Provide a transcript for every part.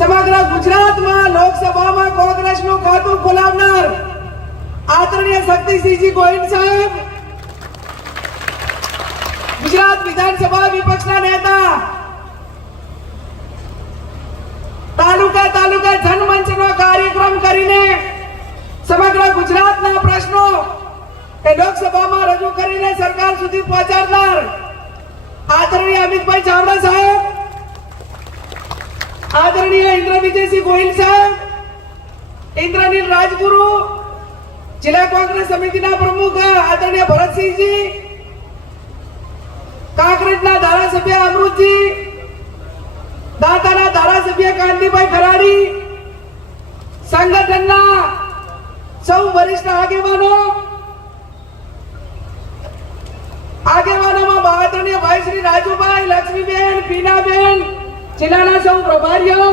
સમગ્ર ગુજરાતમાં લોકસભામાં કોંગ્રેસનું ખાતું ખોલાવનાર આદરણીય શક્તિસિંહજી ગોહિલ સાહેબ, ગુજરાત વિધાનસભા વિપક્ષના નેતા, તાલુકા જનમંચનો કાર્યક્રમ કરીને સમગ્ર ગુજરાતના પ્રશ્નો એ લોકસભામાં રજૂ કરીને સરકાર સુધી પહોંચાડનાર આદરણીય અમિતભાઈ ચાવડા સાહેબ, આદરણીય ઇન્દ્ર વિજયસિંહ ગોહિલ સાહેબ, ઇન્દ્રનીલ રાજગુરુ, જિલ્લા કોંગ્રેસ સમિતિના પ્રમુખ આદરણીય ભરતસિંહજી, કાંકરેજના ધારાસભ્ય અમૃતજી, દાંતાના ધારાસભ્ય કાંતિભાઈ ખરાડી, સંગઠનના સૌ વરિષ્ઠ આગેવાનોમાં આદરણીય ભાઈ શ્રી રાજુભાઈ, લક્ષ્મીબેન, પીનાબેન, જિલ્લાના સૌ પ્રભારીઓ,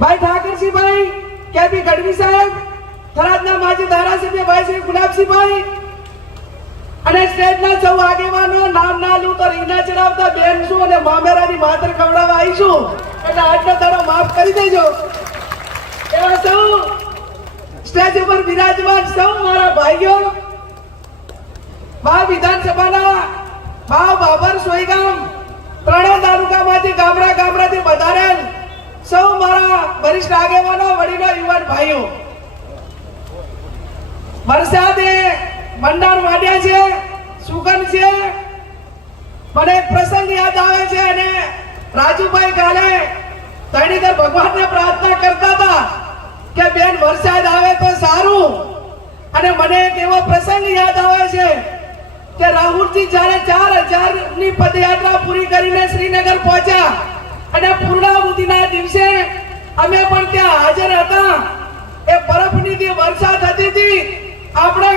ભાઈ ઠાકરસિંહભાઈ, કેપી ગઢવી સાહેબ, થરાદના માજી ધારાસભ્ય ભાઈ શ્રી ગુલાબસિંહભાઈ અને સ્ટેટના સૌ આગેવાનો, નામ ના લઉં તો રીના ચડાવતા બેન છું અને મામેરાની માતર ખવડાવવા આવીશું, એટલે આજનો તારો માફ કરી દેજો. એવા સૌ સ્ટેજ ઉપર બિરાજમાન સૌ મારા ભાઈઓ, મા વિધાનસભાના મા બાબર સોઈગામ ત્રણેય તાલુકામાંથી ગામડાથી વધારેલ સૌ મારા વરિષ્ઠ આગેવાનો, વડીલો, યુવાન ભાઈઓ, વરસાદે મંડાણ વાડ્યા છે, સુગંધ છે. મને એક પ્રસંગ યાદ આવે છે અને રાજુભાઈ કાલે ધણીધર ભગવાનને પ્રાર્થના કરતા હતા કે બેન વરસાદ આવે તો સારું. અને મને એક એવો પ્રસંગ યાદ આવે છે કે રાહુલજી જ્યારે 4000 ની પદયાત્રા પૂરી કરીને શ્રીનગર પહોંચ્યા અને પૂર્ણાહુતિના દિવસે અમે પણ ત્યાં હાજર હતા. એ બરફની જે વરસાદ હતી આપણે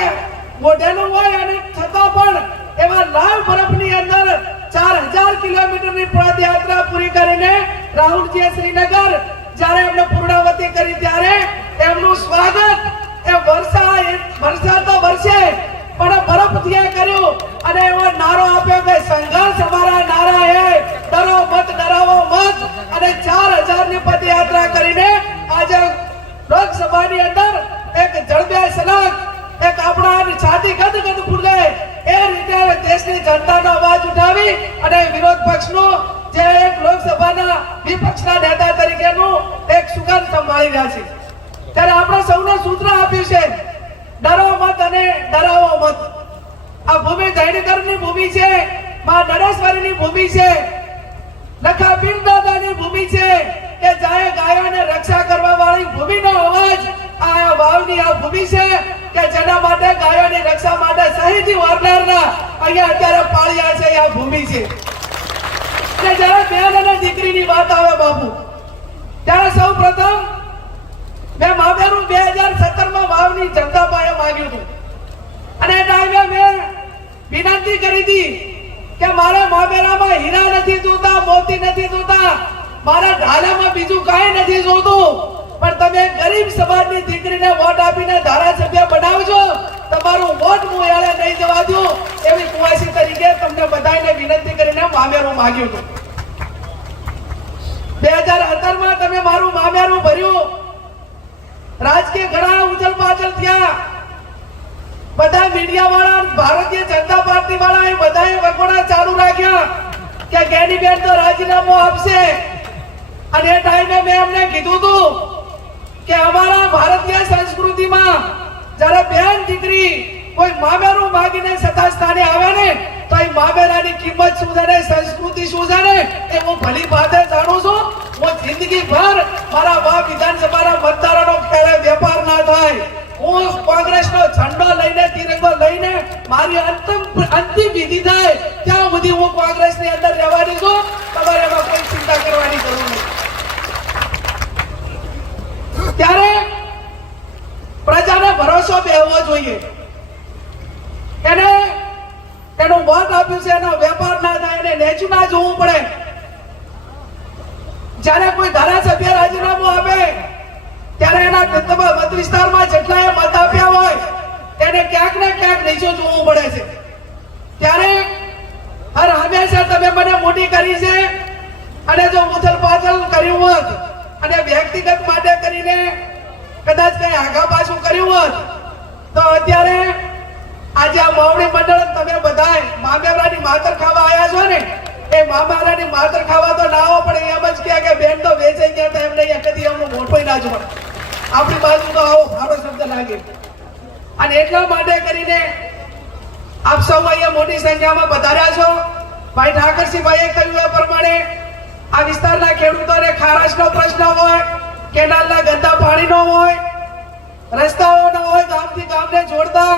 મોઢેલું હોય અને છતાં પણ એવા લાલ બરફની અંદર 4000 કિલોમીટરની પદયાત્રા પૂરી કરીને રાહુલજીએ શ્રીનગર જ્યારે એમને પૂર્ણાવતી કરી ત્યારે એમનું સ્વાગત એ વરસાદ તો વરસે પણ બરફ થયા કર્યું અને એવો નારો આપ્યો કે સંઘર્ષ અમારા નારા હે, ડરો મત, ડરાવો મત. અને 4000 ની પદયાત્રા કરીને આજે લોકસભાની અંદર એક જડબે સલગ એક આપણા છાતી ગદગદ ફૂલે એ રીતે દેશની જનતાનો અવાજ ઉઠાવી અને વિરોધ પક્ષનો જે એક લોકસભાના વિપક્ષના નેતા તરીકેનું એક સુગંધ સંભાળી રહ્યા છે. ત્યારે આપણે સૌને સૂત્ર આપ્યું છે, ડરો મત અને ડરાવો મત. આ ભૂમિ ધૈર્યકરની ભૂમિ છે, માં નરેશ્વરીની ભૂમિ છે, લખાબીન દાદાની ભૂમિ છે કે જાય ગાયોને રક્ષા કરવા વાળી ભૂમિનો અવાજ આ વાવની આ ભૂમિ છે કે જેના માટે ગાયોની રક્ષા માટે શહીદી વારનારના અહીંયા અત્યારે પાળ્યા છે. આ ભૂમિ છે કે જ્યારે બેન અને દીકરીની વાત આવે બાપુ, ત્યારે સૌ પ્રથમ મેં મામેરું 2017 વાવની જનતા પાસે માંગ્યું હતું અને એ ટાઈમે મેં વિનંતી કરી હતી કે મારા મામેરામાં હીરા નથી જોતા, મોતી નથી જોતા, મારા ઢાલામાં બીજું કાંઈ નથી જોતું, પણ તમે ગરીબ સમાજની દીકરીને વોટ આપીને ધારાસભ્ય બનાવજો, તમારું વોટ હું એળે નહીં જવા દઉં એવી કુવાસી તરીકે તમને બધાને વિનંતી કરીને મામેરું માંગ્યું હતું. 2018 તમે મારું મામેરું ભર્યું, રાજકીય ઘણા ઉથલ પાથલ થયા, બધા મીડિયા વાળા, ભારતીય જનતા પાર્ટી વાળા એ બધાએ વગોડા ચાલુ રાખ્યા કે ગેનીબેન તો રાજીનામું આપશે. અને એ ટાઈમે મેં એમને કીધું હતું કે અમારા ભારતીય સંસ્કૃતિમાં જ્યારે બેન દીકરી કોઈ મામેરું માંગીને સત્તા સ્થાને આવે ને તો એ મામેરાની કિંમત શું છે ને સંસ્કૃતિ શું છે ને એ હું ભલી ભાતે જાણું છું. હું જિંદગીભર મારા વાવ વિધાનસભાના મતદારોનો ક્યારે વેપાર ના થાય. હું કોંગ્રેસનો ઝંડો લઈને, તિરંગો લઈને મારી અંતિમ વિધિ થાય ત્યાં સુધી હું કોંગ્રેસની અંદર રહેવાની છું. તમારે એમાં કોઈ ચિંતા કરવાની જરૂર નથી. ત્યારે પ્રજાને ભરોસો બેસવો જોઈએ. એને એનું મત આપ્યું છે, એનો વેપાર ના થાય, એને નેચું ના જોવું પડે. જ્યારે કોઈ ધારાસભ્ય રાજીનામું આપે ત્યારે એના મત વિસ્તારમાં જેટલા મત આપ્યા હોય એને ક્યાંક ને ક્યાંક નીચું જોવું પડે છે. ત્યારે હર હંમેશા તમે મને મોટી કરી છે અને જો ઉથલ પાથલ કર્યું હોત અને વ્યક્તિગત માટે કરીને કદાચ કઈ આગા પાછું કર્યું હોત તો અત્યારે આજે આ માવડી મંડળ તમે બધાય મામેરાની માતર ખાવા આવ્યા છો ને, એ મામેરાની માતર ખાવા તો ના આવો પણ એમ જ કે બેન તો વેચાઈ ગયા તો એમને કદી અમને મોટો ના જોવા, આપણી બાજુ તો આવો સારો શબ્દ લાગે. અને એટલા માટે કરીને આપ સૌ અહીંયા મોટી સંખ્યામાં પધાર્યા છો. ભાઈ ઠાકરસિંહભાઈએ કહ્યું એ પ્રમાણે આ વિસ્તારના ખેડૂતોને ખારાશનો પ્રશ્ન હોય, કેનાલના ગંદા પાણીનો હોય, રસ્તાઓનો હોય, ગામથી ગામને જોડતા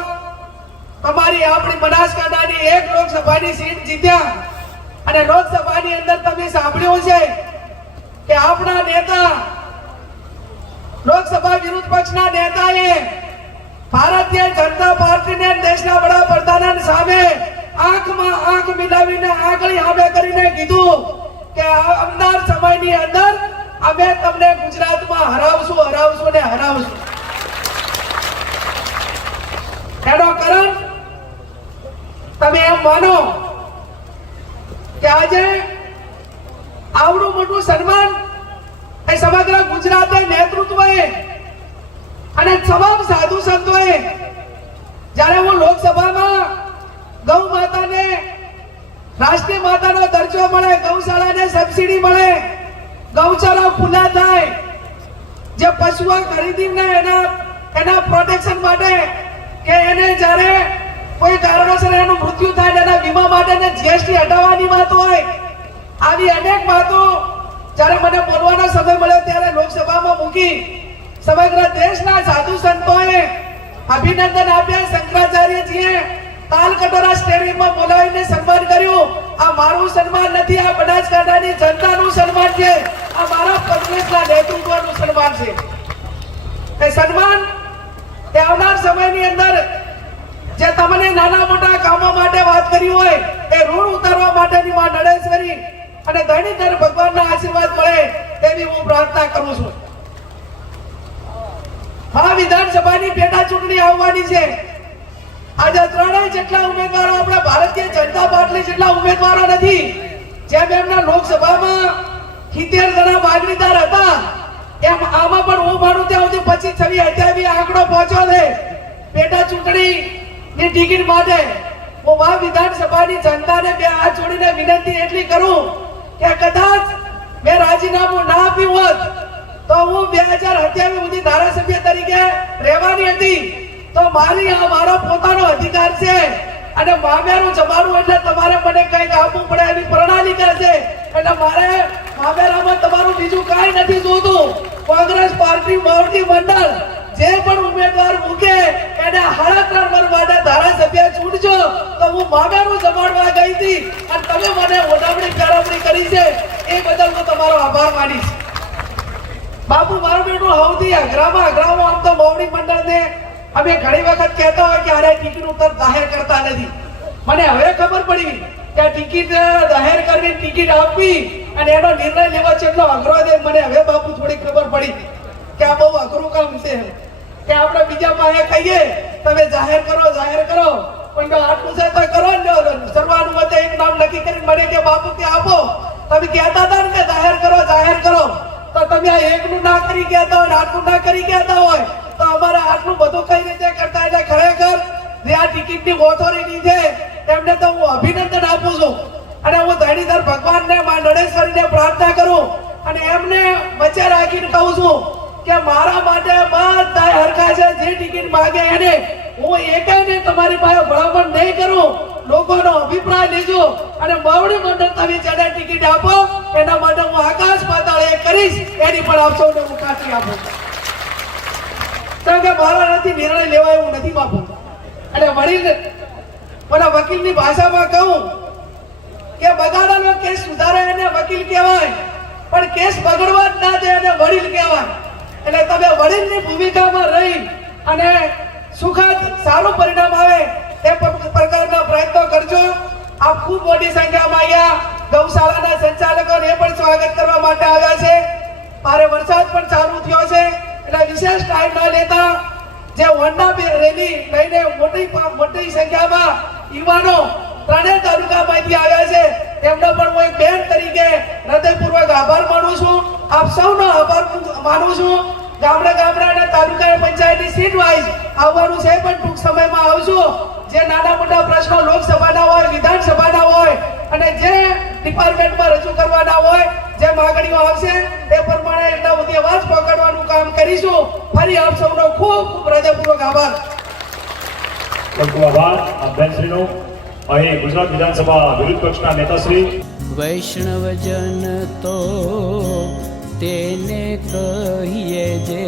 તમારી આપણી બનાસકાંઠાની એક લોકસભાની સીટ જીત્યા. અને લોકસભાની અંદર તમે સાંભળ્યું છે કે આપણા નેતા લોકસભા વિરોધ પક્ષના નેતાએ ભારતીય જનતા પાર્ટીને દેશના વડાપ્રધાન સામે આંખમાં આંખ મિલાવીને આંગળી સામે કરીને કીધું કે આવનાર સમયની અંદર અમે તમને ગુજરાતમાં હરાવશું ને હરાવશું. એનો કારણ તમે એમ માનો કે આજે આવડું મોટું સન્માન એ સમગ્ર ગુજરાતે નેતૃત્વએ અને તમામ સાધુ સંતોએ, જ્યારે હું લોકસભામાં ગૌ માતાને રાષ્ટ્રીય માતાનો દરજ્જો મળે, ગૌશાળાને સબસિડી મળે, ગૌશાળા ખુલ્લા થાય, જે પશુઓ ખરીદીને એના પ્રોટેક્શન માટે કે એને જ્યારે કોઈ કારણોસર એનું મૃત્યુ થાય એના વીમા માટે જીએસટી હટાવવાની વાત હોય, આવી અનેક વાતો જ્યારે મને બોલવાનો સમય મળ્યો ત્યારે લોકસભામાં મૂકી સમગ્ર દેશના સાધુ સંતોએ અભિનંદન આપ્યા. શંકરાચાર્યજીએ તાલકટોરા સ્ટેડિયમમાં બોલાવીને સન્માન કર્યું. આ મારું સન્માન નથી, આ બનાસકાંઠાની જનતાનું સન્માન છે, આ મારા પ્રદેશના નેતૃત્વનું સન્માન છે. એ સન્માન એ આવનાર સમયની અંદર જે તમને નાના મોટા કામો માટે વાત કરી હોય એ ઋણ ઉતારવા માટેની માં નડેશ્વરી અને ધણીધર ભગવાનના આશીર્વાદ મળે તેવી હું પ્રાર્થના કરું છું. આ વિધાનસભાની પેટા ચૂંટણી આવવાની છે. આજે ત્રણેય જેટલા ઉમેદવારો આપણા ભારતીય જનતા પાર્ટી જેટલા ઉમેદવારો નથી. જેમ એમના લોકસભામાં 70 જણા માગણીદાર હતા, એમ આમાં પણ હું માનું ત્યાં સુધી 25, 26, 28 આંકડો પહોંચ્યો છે. પેટા ચૂંટણી ની ટિકિટ માટે હું આ વિધાનસભાની જનતાને બે હાથ જોડીને વિનંતી એટલી કરું કે કદાચ મેં રાજીનામું ના આપ્યું હોત તો હું 2027 સુધી ધારાસભ્ય તરીકે રહેવાની હતી. તો મારો પોતાનો અધિકાર છે અને મામેરું જમાનું એટલે તમારે મને કંઈક આપવું પડે એવી પ્રણાલિકા છે. એટલે મારે મામેરામાં તમારું બીજું કાંઈ નથી જોતું. કોંગ્રેસ પાર્ટી માવડી મંડળ જે પણ ઉમેદવાર મૂકે એને 3.5 વર્ષ માટે ધારાસભ્ય ચૂંટજો. તો હું મામેરું જમાડવા ગઈ હતી અને તમે મને ઓઢામણી ફેરવણી કરી છે એ બદલ હું તમારો આભાર માનીશ. બાપુ મારું બેટું સૌથી અઘરામાં આમ તો માવડી મંડળને અમે ઘણી વખત કહેતા હોય કે અરે ટિકિટ ઉત્તર જાહેર કરતા નથી. મને હવે ખબર પડી કે ટિકિટ જાહેર કરવી, ટિકિટ આપવી અને એનો નિર્ણય લેવો કેટલો અઘરો છે. મને હવે બાપુ થોડી ખબર પડી કે આ બહુ અઘરું કામ છે કે આપણે બીજા પાસે કહીએ તમે જાહેર કરો પણ આટલું છે તો કરો ને. સર્વાનુમતે એક નામ નક્કી કરીને મને કે બાપુ કે આપો, તમે કહેતા હતા ને કે જાહેર કરો તો તમે આ એકનું ના કરી કહેતા હોય, આટલું ના કરી કહેતા હોય તો અમારે આટલું બધું કઈ રીતે કરતા. એટલે ખરેખર જે આ ટિકિટની ઓથોરિટી છે એમને તો હું અભિનંદન આપું છું અને હું ધણીધર ભગવાનને માં નડેશ્વરીને પ્રાર્થના કરું અને એમને વચ્ચે રાખીને કહું છું કે મારા માટે બધા હરખા છે. જે ટિકિટ માંગે એને હું એકાને તમારી પાસે ભલામણ નહીં કરું. લોકોનો અભિપ્રાય લેજો અને માવડી મંડળ તમે જેને ટિકિટ આપો એના માટે હું આકાશ પાતાળ એ કરીશ, એની પણ આપ સૌને હું ખાતરી આપું. કે મારા નથી નિર્ણય લેવાય એવું નથી બાપુ. અને વડીલ મને વકીલની ભાષામાં કહું કે બગાડેલો કેસ સુધારે એને વકીલ કહેવાય, પણ કેસ બગડવા જ ના દે એને વડીલ કહેવાય. એટલે તમે વડીલની ભૂમિકામાં રહી અને સુખદ સારું પરિણામ આવે એ પ્રકારના પ્રયત્નો કરજો. આપ ખૂબ મોટી સંખ્યામાં અહીંયા ગૌશાળાના સંચાલકોને પણ સ્વાગત કરવા માટે આવ્યા છે. ભારે વરસાદ પણ ચાલુ થયો છે એટલે વિશેષ ટાઈમ ન લેતા જે હોન્ડા રેલી લઈને મોટી સંખ્યામાં યુવાનો ત્રણેય તાલુકામાંથી આવ્યા છે તેમનો પણ હું એક બહેન તરીકે હૃદયપૂર્વક આભાર માનું છું. આપ સૌનો આભાર માનું છું. ગામડે ગામડે અને તાલુકા પંચાયતની સીટ વાઇઝ આવવાનું છે, પણ ટૂંક સમયમાં આવશું. જે નાના મોટા પ્રશ્નો લોકસભાના હોય, વિધાનસભાના હોય અને જે ડિપાર્ટમેન્ટમાં રજૂ કરવાના હોય, જે માંગણીઓ આવશે એ પ્રમાણે એમના સુધી અવાજ પકડવાનું કામ કરીશું. ફરી આપ સૌનો ખૂબ ખૂબ હૃદયપૂર્વક આભાર. ખૂબ ખૂબ આભાર આપ બેનશ્રીનો. અહીં ગુજરાત વિધાનસભા વિરોધ પક્ષના નેતાશ્રી વૈષ્ણવજન તો તેને કહીએ જે